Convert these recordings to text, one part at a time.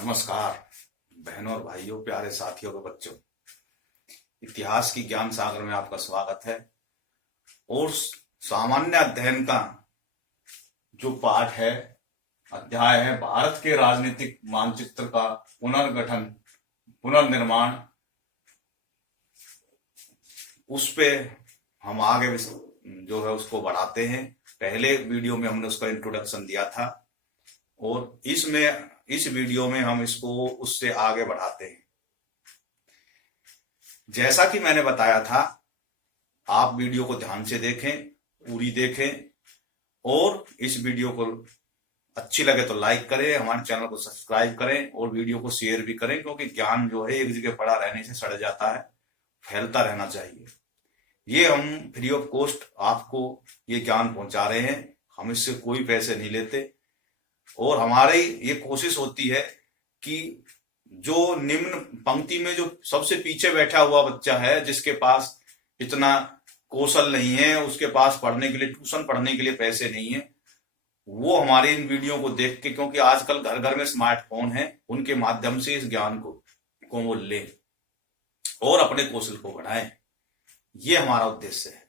नमस्कार बहनों और भाइयों, प्यारे साथियों के बच्चों। इतिहास की ज्ञान सागर में आपका स्वागत है। और सामान्य अध्ययन का जो पाठ है, अध्याय है भारत के राजनीतिक मानचित्र का पुनर्गठन पुनर्निर्माण, उस पे हम आगे जो है उसको बढ़ाते हैं। पहले वीडियो में हमने उसका इंट्रोडक्शन दिया था और इस वीडियो में हम इसको उससे आगे बढ़ाते हैं। जैसा कि मैंने बताया था, आप वीडियो को ध्यान से देखें, पूरी देखें और इस वीडियो को अच्छी लगे तो लाइक करें, हमारे चैनल को सब्सक्राइब करें और वीडियो को शेयर भी करें, क्योंकि ज्ञान जो है एक जगह पड़ा रहने से सड़ जाता है, फैलता रहना चाहिए। ये हम फ्री ऑफ कॉस्ट आपको ये ज्ञान पहुंचा रहे हैं, हम इससे कोई पैसे नहीं लेते। और हमारी ये कोशिश होती है कि जो निम्न पंक्ति में जो सबसे पीछे बैठा हुआ बच्चा है, जिसके पास इतना कौशल नहीं है, उसके पास पढ़ने के लिए ट्यूशन पढ़ने के लिए पैसे नहीं है, वो हमारे इन वीडियो को देख के, क्योंकि आजकल घर घर में स्मार्टफोन है, उनके माध्यम से इस ज्ञान को वो लें और अपने कौशल को बढ़ाएं। ये हमारा उद्देश्य है।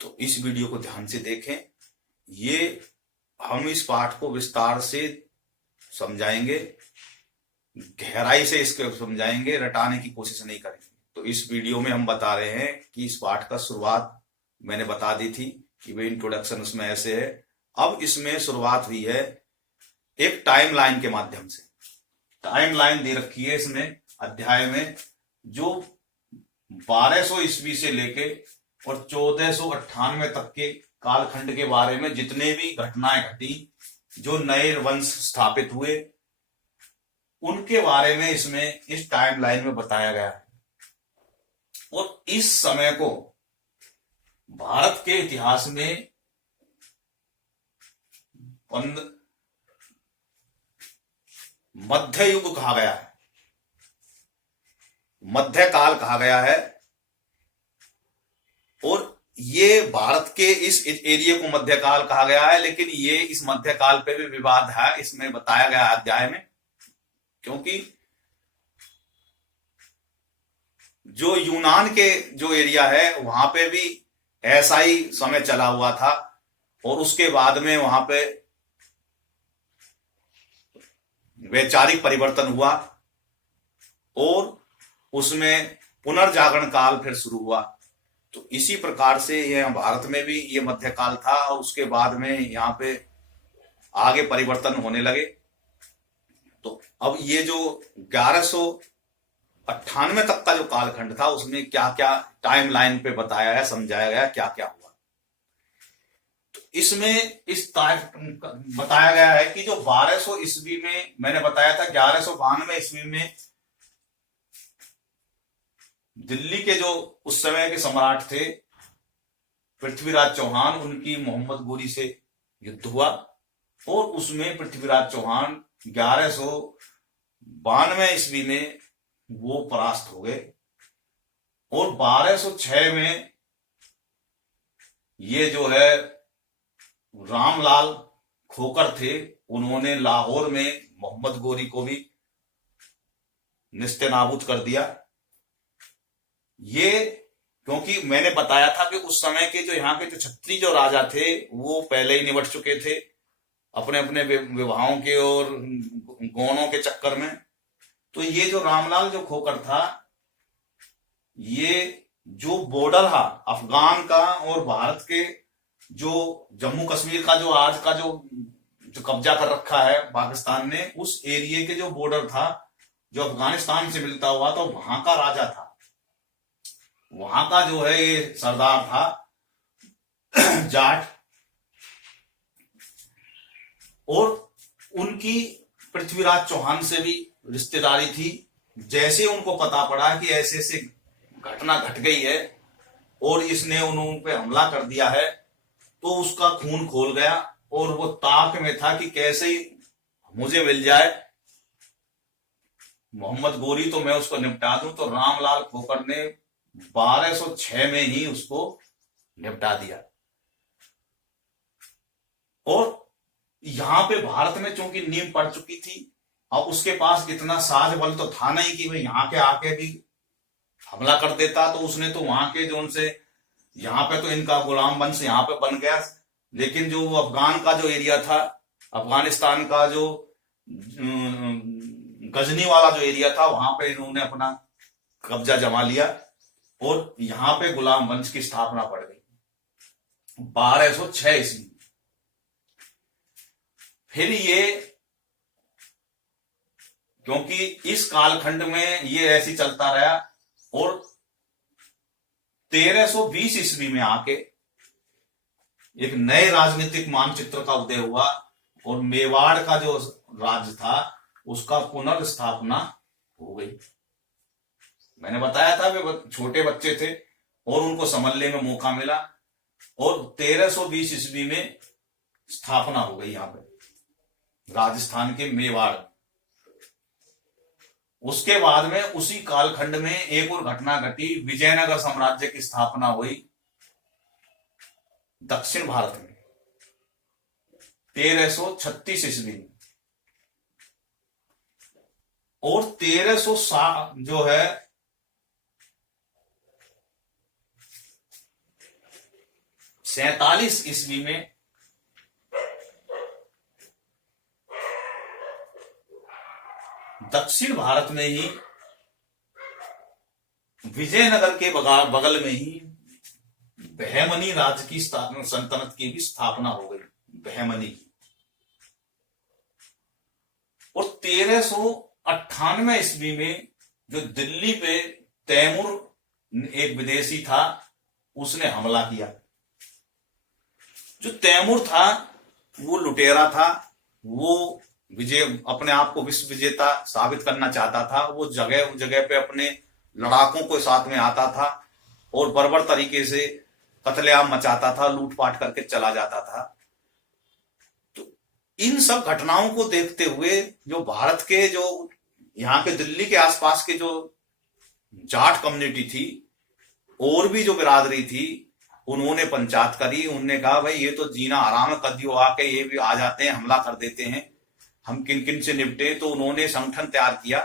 तो इस वीडियो को ध्यान से देखें। ये हम इस पाठ को विस्तार से समझाएंगे, गहराई से इसको समझाएंगे, रटाने की कोशिश नहीं करेंगे। तो इस वीडियो में हम बता रहे हैं कि इस पाठ का शुरुआत मैंने बता दी थी कि वे इंट्रोडक्शन उसमें ऐसे है। अब इसमें शुरुआत हुई है एक टाइमलाइन के माध्यम से। टाइमलाइन दे रखी है इसमें अध्याय में, जो 1200 ईस्वी से लेके और 1498 तक के कालखंड के बारे में जितने भी घटनाएं घटी, जो नए वंश स्थापित हुए, उनके बारे में इसमें इस टाइमलाइन में बताया गया है। और इस समय को भारत के इतिहास में मध्य युग कहा गया है, मध्यकाल कहा गया है। और ये भारत के इस एरिया को मध्यकाल कहा गया है, लेकिन ये इस मध्यकाल पे भी विवाद है, इसमें बताया गया अध्याय में। क्योंकि जो यूनान के जो एरिया है, वहां पे भी ऐसा ही समय चला हुआ था और उसके बाद में वहां पे वैचारिक परिवर्तन हुआ और उसमें पुनर्जागरण काल फिर शुरू हुआ। तो इसी प्रकार से यह भारत में भी ये मध्यकाल था और उसके बाद में यहाँ पे आगे परिवर्तन होने लगे। तो अब ये जो 1198 तक का जो कालखंड था, उसमें क्या क्या टाइम लाइन पे बताया है, समझाया गया क्या क्या हुआ। तो इसमें बताया गया है कि जो 1200 ईस्वी में मैंने बताया था, 1192 ईस्वी में दिल्ली के जो उस समय के सम्राट थे पृथ्वीराज चौहान, उनकी मोहम्मद गोरी से युद्ध हुआ और उसमें पृथ्वीराज चौहान 1192 ईस्वी में वो परास्त हो गए। और 1206 में ये जो है रामलाल खोकर थे, उन्होंने लाहौर में मोहम्मद गोरी को भी निस्तेनाबूद कर दिया। ये क्योंकि मैंने बताया था कि उस समय के जो यहाँ के जो छत्री जो राजा थे, वो पहले ही निपट चुके थे अपने अपने विवाहों के और गौणों के चक्कर में। तो ये जो रामलाल जो खोकर था, ये जो बॉर्डर था अफगान का और भारत के, जो जम्मू कश्मीर का जो आज का जो कब्जा कर रखा है पाकिस्तान ने, उस एरिया के जो बॉर्डर था, जो अफगानिस्तान से मिलता हुआ, तो वहां का राजा था, वहां का जो है ये सरदार था जाट। और उनकी पृथ्वीराज चौहान से भी रिश्तेदारी थी। जैसे उनको पता पड़ा कि ऐसे ऐसे घटना घट गई है और इसने उन पे हमला कर दिया है, तो उसका खून खोल गया और वो ताक में था कि कैसे ही मुझे मिल जाए मोहम्मद गोरी, तो मैं उसको निपटा दूं। तो रामलाल खोकर ने 1206 में ही उसको निपटा दिया। और यहां पे भारत में चूंकि नींव पड़ चुकी थी, अब उसके पास इतना साज बल तो था नहीं कि भाई यहाँ के आके भी हमला कर देता, तो उसने तो वहां के जो उनसे, यहाँ पे तो इनका गुलाम वंश यहाँ पे बन गया, लेकिन जो अफगान का जो एरिया था, अफगानिस्तान का जो गजनी वाला जो एरिया था, वहां पे इन्होंने अपना कब्जा जमा लिया और यहाँ पे गुलाम वंश की स्थापना पड़ गई 1206 ईस्वी। फिर ये, क्योंकि इस कालखंड में ये ऐसी चलता रहा और 1320 ईस्वी में आके एक नए राजनीतिक मानचित्र का उदय हुआ और मेवाड़ का जो राज्य था उसका पुनर्स्थापना हो गई। मैंने बताया था वे छोटे बच्चे थे और उनको संभलने में मौका मिला और 1320 ईस्वी में स्थापना हो गई यहाँ पे राजस्थान के मेवाड़। उसके बाद में उसी कालखंड में एक और घटना घटी, विजयनगर साम्राज्य की स्थापना हुई दक्षिण भारत में 1336 ईस्वी में। और 1360 जो है सैतालीस ईस्वी में दक्षिण भारत में ही विजयनगर के बगल में ही बहमनी राज्य की स्थापना, सल्तनत की भी स्थापना हो गई, बहमनी की। और 1398 ईस्वी में जो दिल्ली पे तैमूर एक विदेशी था उसने हमला किया। जो तैमूर था वो लुटेरा था, वो विजय, अपने आप को विश्व विजेता साबित करना चाहता था। वो जगह जगह पे अपने लड़ाकों को साथ में आता था और बर्बर तरीके से कत्लेआम मचाता था, लूटपाट करके चला जाता था। तो इन सब घटनाओं को देखते हुए जो भारत के, जो यहाँ के दिल्ली के आसपास के जो जाट कम्युनिटी थी और भी जो बिरादरी थी, उन्होंने पंचायत करी। उन्होंने कहा भाई ये तो जीना आराम है, कदियो आके ये भी आ जाते हैं, हमला कर देते हैं, हम किन किन से निपटे। तो उन्होंने संगठन तैयार किया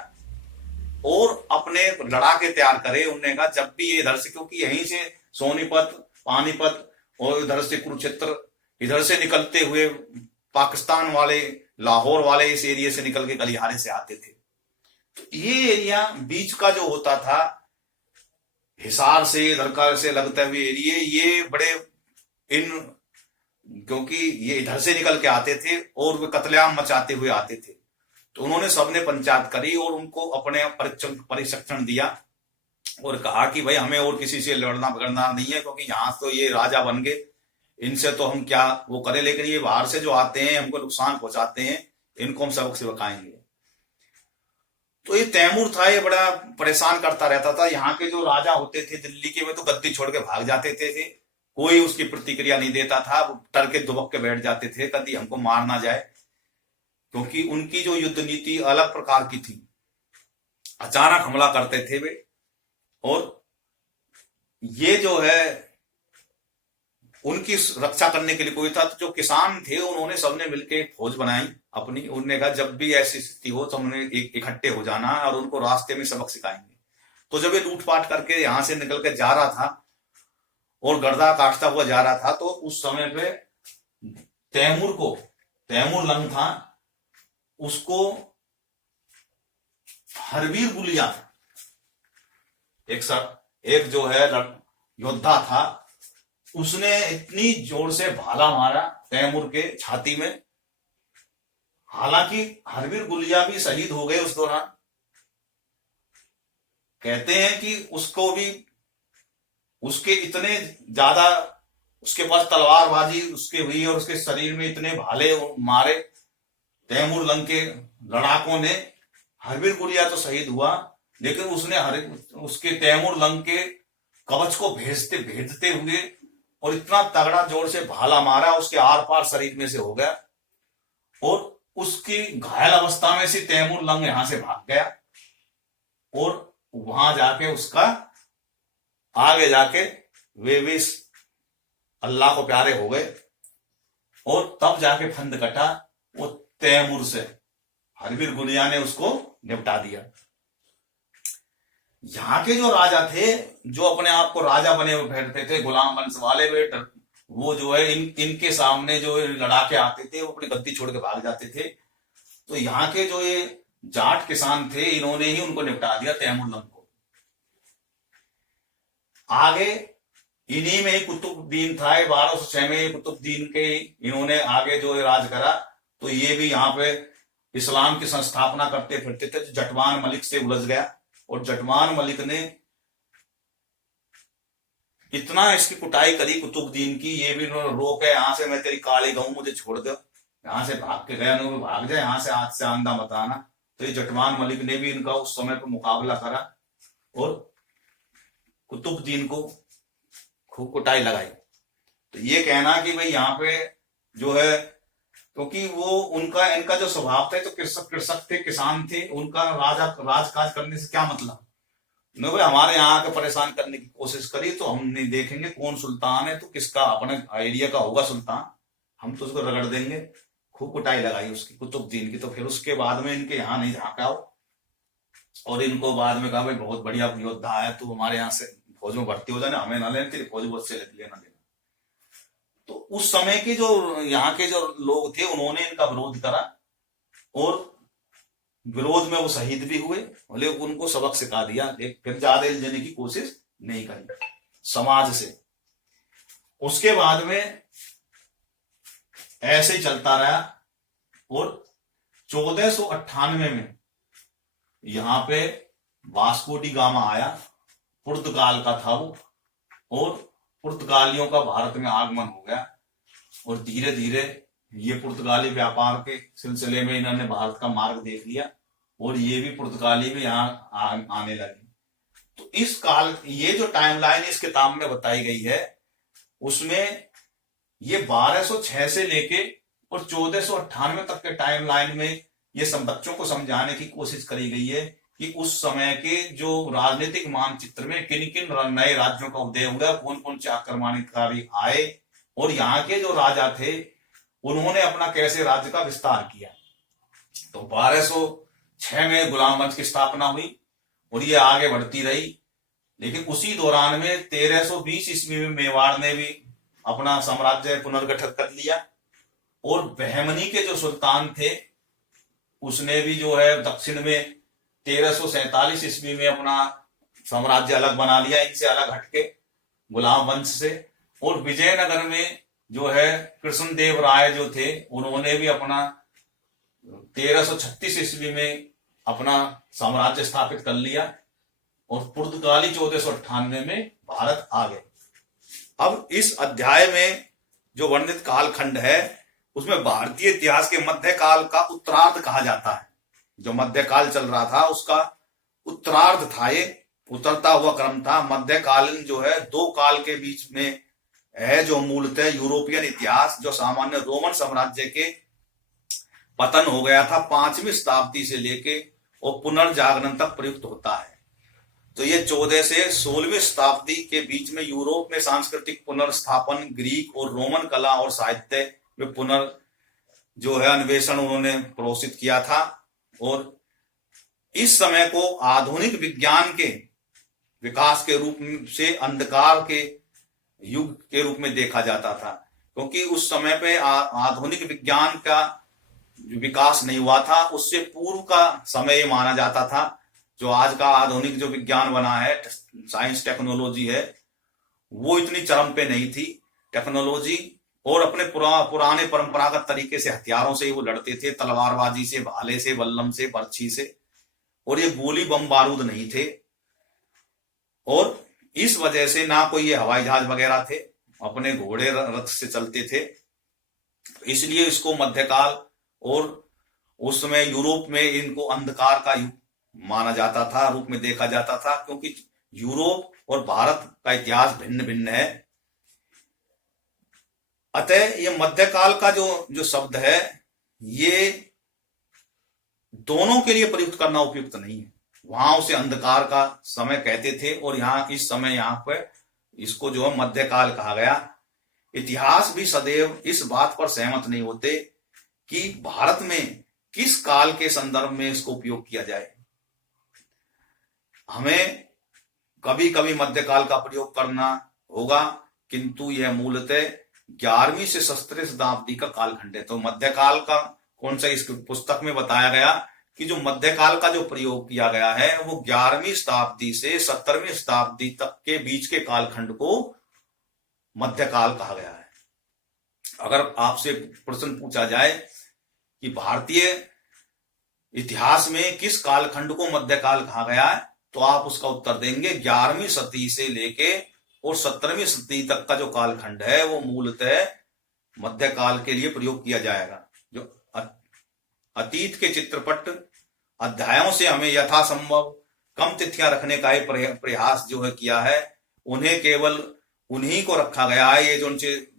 और अपने लड़ाके तैयार करे। उन्होंने कहा जब भी ये इधर से, क्योंकि यहीं से सोनीपत, पानीपत और इधर से कुरुक्षेत्र, इधर से निकलते हुए पाकिस्तान वाले, लाहौर वाले इस एरिया से निकल के गलियारे से आते थे। तो ये एरिया बीच का जो होता था, हिसार से इधर का से लगते हुए एरिया, ये बड़े इन, क्योंकि ये इधर से निकल के आते थे और वे कत्लेआम मचाते हुए आते थे। तो उन्होंने सबने पंचायत करी और उनको अपने प्रशिक्षण दिया और कहा कि भाई हमें और किसी से लड़ना झगड़ना नहीं है, क्योंकि यहाँ तो ये राजा बन गए, इनसे तो हम क्या वो करें, लेकिन ये बाहर से जो आते हैं हमको नुकसान पहुंचाते हैं, इनको हम सबक सिखाएंगे। तो ये तैमूर था, ये बड़ा परेशान करता रहता था। यहाँ के जो राजा होते थे दिल्ली के, वे तो गद्दी छोड़ के भाग जाते थे, कोई उसकी प्रतिक्रिया नहीं देता था, डर के दुबक के बैठ जाते थे कभी हमको मार ना जाए, क्योंकि उनकी जो युद्ध नीति अलग प्रकार की थी। अचानक हमला करते थे वे। और ये जो है उनकी रक्षा करने के लिए कोई था, तो जो किसान थे उन्होंने सबने मिलकर फौज बनाई अपनी। उन्होंने कहा जब भी ऐसी स्थिति हो तो हमने इकट्ठे हो जाना और उनको रास्ते में सबक सिखाएंगे। तो जब ये लूटपाट करके यहां से निकल के जा रहा था और गर्दा काटता हुआ जा रहा था, तो उस समय पे तैमूर लंग था, उसको हरवीर गुलिया एक जो है योद्धा था, उसने इतनी जोर से भाला मारा तैमूर के छाती में। हालांकि हरवीर गुलिया भी शहीद हो गए उस दौरान। कहते हैं कि उसको भी, उसके इतने ज्यादा उसके पास तलवारबाजी उसके हुई और उसके शरीर में इतने भाले मारे तैमूर लंग के लड़ाकों ने। हरवीर गुलिया तो शहीद हुआ, लेकिन उसने उसके तैमूर लंग के कवच को भेदते हुए और इतना तगड़ा जोर से भाला मारा, उसके आर पार शरीर में से हो गया और उसकी घायल अवस्था में से तैमूर लंग यहां से भाग गया और वहां जाके उसका आगे जाके वे अल्लाह को प्यारे हो गए और तब जाके फंद कटा वो तैमूर से, हरवीर गुलिया ने उसको निपटा दिया। यहाँ के जो राजा थे, जो अपने आप को राजा बने हुए बैठते थे, गुलाम वंश वाले बेट, वो जो है इनके सामने जो लड़ाके आते थे, वो अपनी गद्दी छोड़ के भाग जाते थे। तो यहाँ के जो ये जाट किसान थे, इन्होंने ही उनको निपटा दिया, तैमूरलंग को। आगे इन्हीं में ही कुतुबुद्दीन था, 1206 में कुतुबुद्दीन के इन्होंने आगे जो राज करा। तो ये भी यहाँ पे इस्लाम की संस्थापना करते फिरते थे। तो जटवान मलिक से उलझ गया, और जटवान मलिक ने इतना इसकी कुटाई करी कुतुबुद्दीन की, ये भी उन्होंने रोके, यहाँ से मैं तेरी काली गऊ, मुझे छोड़ दो, यहाँ से भाग के गया, भाग जाए यहाँ से, हाथ से आंधा मत आना। तो ये जटवान मलिक ने भी इनका उस समय पर मुकाबला करा और कुतुबुद्दीन को खूब कुटाई लगाई। तो ये कहना कि भाई यहाँ पे जो है, क्योंकि वो इनका जो स्वभाव था, तो कृषक थे, किसान थे, उनका राजकाज करने से क्या मतलब। नहीं भाई, हमारे यहाँ आके परेशान करने की कोशिश करी तो हम नहीं देखेंगे कौन सुल्तान है, तो किसका अपने आइडिया का होगा सुल्तान, हम तो उसको रगड़ देंगे। खूब कुटाई लगाई उसकी कुतुबुद्दीन की। तो फिर उसके बाद में इनके यहाँ नहीं झांका हो, और इनको बाद में कहा भाई बहुत बढ़िया योद्धा है, तो हमारे यहाँ से फौज में भर्ती हो जाना, हमें ना लेने, तेरी फौज बहुत से लेना देना। तो उस समय के जो यहाँ के जो लोग थे, उन्होंने इनका विरोध करा, और विरोध में वो शहीद भी हुए, बोले उनको सबक सिखा दिया, फिर ज्यादा इल्झने की कोशिश नहीं करी समाज से। उसके बाद में ऐसे ही चलता रहा, और 1498 में यहां पे वास्को डी गामा आया, पुर्तगाल का था वो, और पुर्तगालियों का भारत में आगमन हो गया। और धीरे धीरे ये पुर्तगाली व्यापार के सिलसिले में इन्होंने भारत का मार्ग देख लिया, और ये भी पुर्तगाली भी यहाँ आने लगे। तो इस काल, ये जो टाइमलाइन इस किताब में बताई गई है, उसमें ये 1206 से लेके और 1498 तक के टाइमलाइन में ये सब बच्चों को समझाने की कोशिश करी गई है कि उस समय के जो राजनीतिक मानचित्र में किन किन नए राज्यों का उदय हुआ, कौन कौन से आक्रमणकारी आए, और यहाँ के जो राजा थे उन्होंने अपना कैसे राज्य का विस्तार किया। तो 1206 में गुलाम वंश की स्थापना हुई, और ये आगे बढ़ती रही। लेकिन उसी दौरान में 1320 ईस्वी में मेवाड़ ने भी अपना साम्राज्य पुनर्गठित कर लिया, और बहमनी के जो सुल्तान थे उसने भी जो है दक्षिण में 1347 ईस्वी में अपना साम्राज्य अलग बना लिया, इनसे अलग हटके गुलाम वंश से। और विजयनगर में जो है कृष्णदेव राय जो थे, उन्होंने भी अपना 1336 ईस्वी में अपना साम्राज्य स्थापित कर लिया, और पुर्तगाली 1498 में भारत आ गए। अब इस अध्याय में जो वर्णित कालखंड है, उसमें भारतीय इतिहास के मध्यकाल का उत्तरार्ध कहा जाता है। जो मध्यकाल चल रहा था उसका उत्तरार्ध था, ये उतरता हुआ क्रम था। मध्यकालीन जो है दो काल के बीच में है, जो मूलतः यूरोपियन इतिहास, जो सामान्य रोमन साम्राज्य के पतन हो गया था 5वीं शताब्दी से लेके और पुनर्जागरण तक प्रयुक्त होता है। तो ये 14 से 16वीं शताब्दी के बीच में यूरोप में सांस्कृतिक पुनर्स्थापन, ग्रीक और रोमन कला और साहित्य में जो है अन्वेषण उन्होंने प्रोत्साहित किया था। और इस समय को आधुनिक विज्ञान के विकास के रूप से अंधकार के युग के रूप में देखा जाता था, क्योंकि उस समय पे आधुनिक विज्ञान का विकास नहीं हुआ था। उससे पूर्व का समय माना जाता था। जो आज का आधुनिक जो विज्ञान बना है, साइंस टेक्नोलॉजी है, वो इतनी चरम पे नहीं थी टेक्नोलॉजी। और अपने पुराने परंपरागत तरीके से हथियारों से ही वो लड़ते थे, तलवारबाजी से, भाले से, बल्लम से, बर्छी से, और ये गोली बम बारूद नहीं थे। और इस वजह से ना कोई ये हवाई जहाज वगैरह थे, अपने घोड़े रथ से चलते थे। इसलिए इसको मध्यकाल और उस समय यूरोप में इनको अंधकार का युग माना जाता था, रूप में देखा जाता था, क्योंकि यूरोप और भारत का इतिहास भिन्न भिन्न है। अतः ये मध्यकाल का जो शब्द है, ये दोनों के लिए प्रयुक्त करना उपयुक्त नहीं है। वहां उसे अंधकार का समय कहते थे, और यहाँ इस समय यहाँ पर इसको जो है मध्यकाल कहा गया। इतिहास भी सदैव इस बात पर सहमत नहीं होते कि भारत में किस काल के संदर्भ में इसको उपयोग किया जाए। हमें कभी कभी मध्यकाल का प्रयोग करना होगा, किंतु यह मूलतः 11वीं से 17वीं शताब्दी का कालखंड है। तो मध्यकाल का कौन सा इस पुस्तक में बताया गया कि जो मध्यकाल का जो प्रयोग किया गया है वो 11वीं शताब्दी से 17वीं शताब्दी तक के बीच के कालखंड को मध्यकाल कहा गया है। अगर आपसे प्रश्न पूछा जाए कि भारतीय इतिहास में किस कालखंड को मध्यकाल कहा गया है, तो आप उसका उत्तर देंगे 11वीं सदी से लेके और 17वीं सदी तक का जो कालखंड है वो मूलतः मध्यकाल के लिए प्रयोग किया जाएगा। जो अतीत के चित्रपट अध्यायों से हमें यथासंभव कम तिथियां रखने का ही प्रयास जो है किया है, उन्हें केवल उन्हीं को रखा गया है, ये जो उनसे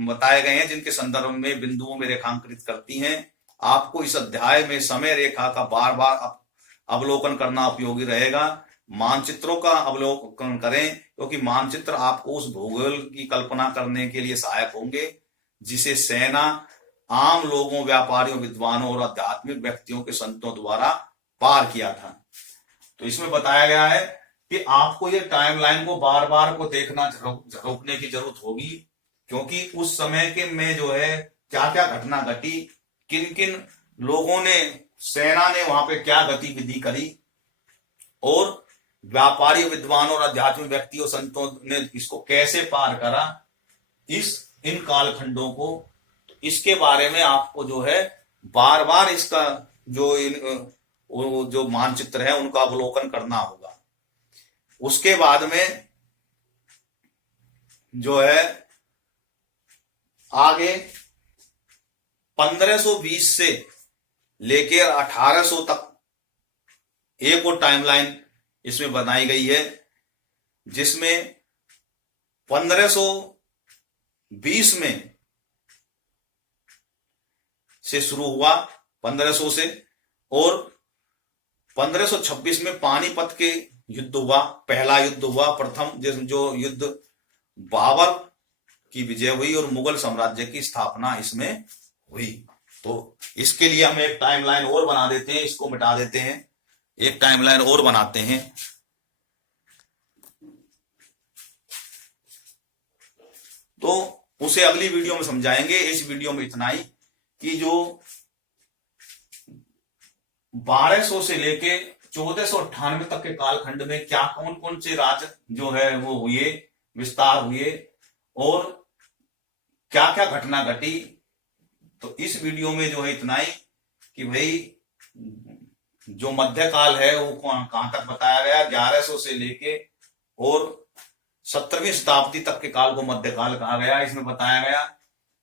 बताए गए हैं जिनके संदर्भ में बिंदुओं में रेखांकित करती हैं। आपको इस अध्याय में समय रेखा का बार बार अवलोकन करना उपयोगी रहेगा। मानचित्रों का अवलोकन करें, क्योंकि मानचित्र आपको उस भूगोल की कल्पना करने के लिए सहायक होंगे जिसे सेना, आम लोगों, व्यापारियों, विद्वानों और आध्यात्मिक व्यक्तियों के संतों द्वारा पार किया था। तो इसमें बताया गया है कि आपको ये टाइमलाइन को बार बार को देखना रोकने की जरूरत होगी, क्योंकि उस समय के में जो है क्या क्या घटना घटी, किन किन लोगों ने, सेना ने वहां पे क्या गतिविधि करी, और व्यापारी, विद्वानों और आध्यात्मिक व्यक्तियों, संतों ने इसको कैसे पार करा, इन कालखंडों को। तो इसके बारे में आपको जो है बार बार इसका जो मानचित्र है उनका अवलोकन करना होगा। उसके बाद में जो है आगे 1520 से लेकर 1800 तक एक और टाइमलाइन इसमें बनाई गई है, जिसमें 1520 में से शुरू हुआ, 1500 से, और 1526 में पानीपत के युद्ध हुआ, पहला युद्ध हुआ, प्रथम जो युद्ध बाबर की विजय हुई और मुगल साम्राज्य की स्थापना इसमें हुई। तो इसके लिए हम एक टाइमलाइन और बना देते हैं, इसको मिटा देते हैं, एक टाइमलाइन और बनाते हैं। तो उसे अगली वीडियो में समझाएंगे। इस वीडियो में इतना ही कि जो 1200 से लेके 1498 तक के कालखंड में क्या कौन कौन से राज्य जो है वो हुए, विस्तार हुए, और क्या क्या घटना घटी। तो इस वीडियो में जो है इतना ही कि भाई जो मध्यकाल है वो कहां तक बताया गया, 1100 से लेके और 17वीं शताब्दी तक के काल को मध्यकाल कहा गया, इसमें बताया गया।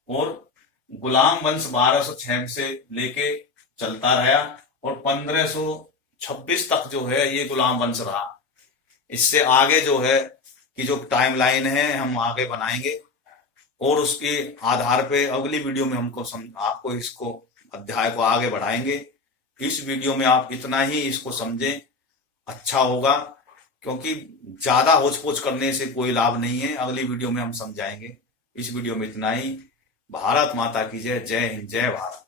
और गुलाम वंश 1206 से लेके चलता रहा और 1526 तक जो है ये गुलाम वंश रहा। इससे आगे जो है कि जो टाइमलाइन है हम आगे बनाएंगे और उसके आधार पे अगली वीडियो में आपको इसको अध्याय को आगे बढ़ाएंगे। इस वीडियो में आप इतना ही इसको समझें, अच्छा होगा, क्योंकि ज्यादा होच-पोच करने से कोई लाभ नहीं है। अगली वीडियो में हम समझाएंगे। इस वीडियो में इतना ही। भारत माता की जय। जय हिंद, जय भारत।